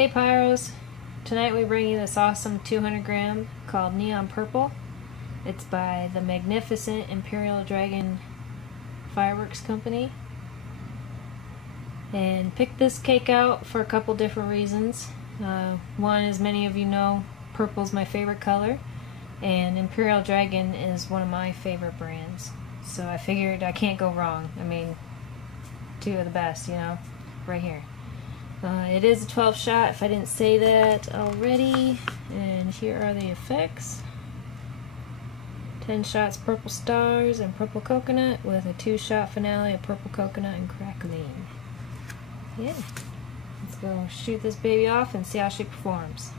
Hey Pyros, tonight we bring you this awesome 200 gram called Neon Purple. It's by the magnificent Imperial Dragon fireworks company. And picked this cake out for a couple different reasons. One, as many of you know, purple's my favorite color, and Imperial Dragon is one of my favorite brands. So I figured I can't go wrong. I mean, two of the best, you know, right here. It is a 12 shot, if I didn't say that already. And here are the effects. 10 shots purple stars and purple coconut with a 2-shot finale of purple coconut and crackling. Yeah, let's go shoot this baby off and see how she performs.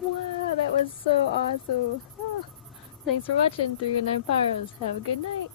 Wow, that was so awesome. Oh, thanks for watching 309 Pyros. Have a good night.